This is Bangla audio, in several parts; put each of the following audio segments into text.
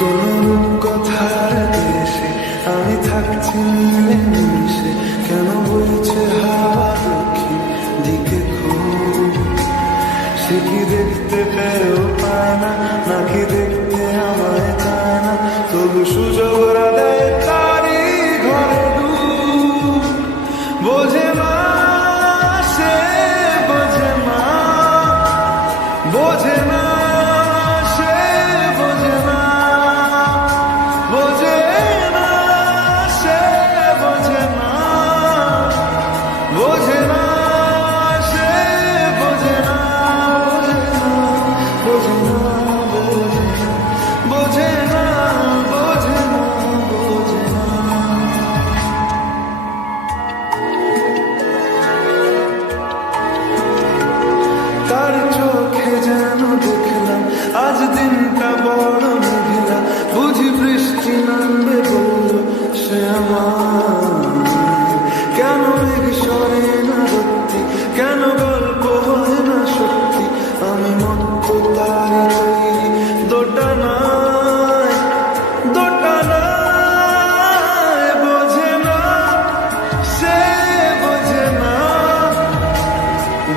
কোন কথার দেশে আমি থাকছি মিলেমিশে, কেন বইছে হাওয়া দক্ষিণ দিকে খুব? সে কি দেখতে পেয়েও পায় না, নাকি দেখতে আমায় চায় না, তবু সুযোগরা দেয় তারি ঘরে ডুব। বোঝে না সে, বোঝে না, বোঝে না সে, বোঝে না, বোঝে না সে, বোঝে না, বোঝে না সে, বোঝে না, বোঝে না, বোঝে না, বোঝে না, বোঝে না। তার চোখে যেন দেখলাম আজ দিনটা বড় মেঘলা, বুঝি বৃষ্টি নামবে বলল সে আমার। কেন মেঘ সরে না সত্যি, কেন গল্প হয় না সত্যি, আমি মত্ত তারি তৈরি দোটানায়, দোটানায়। বোঝে না সে, বোঝে না,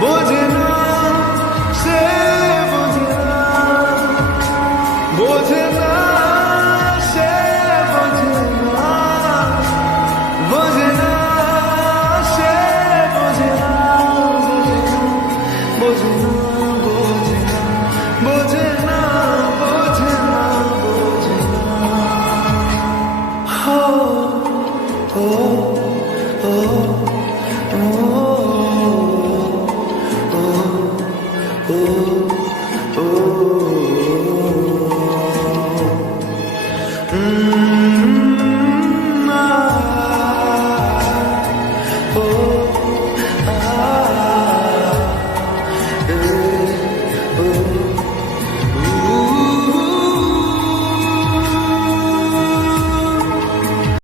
বোঝে না সে, বোঝে না, বোঝে না সে, বোঝে না, বোঝে না সে, বোঝে না, বোঝে না, বোঝে না, বোঝে না, বোঝে না। হো হো হো oh, oh, oh.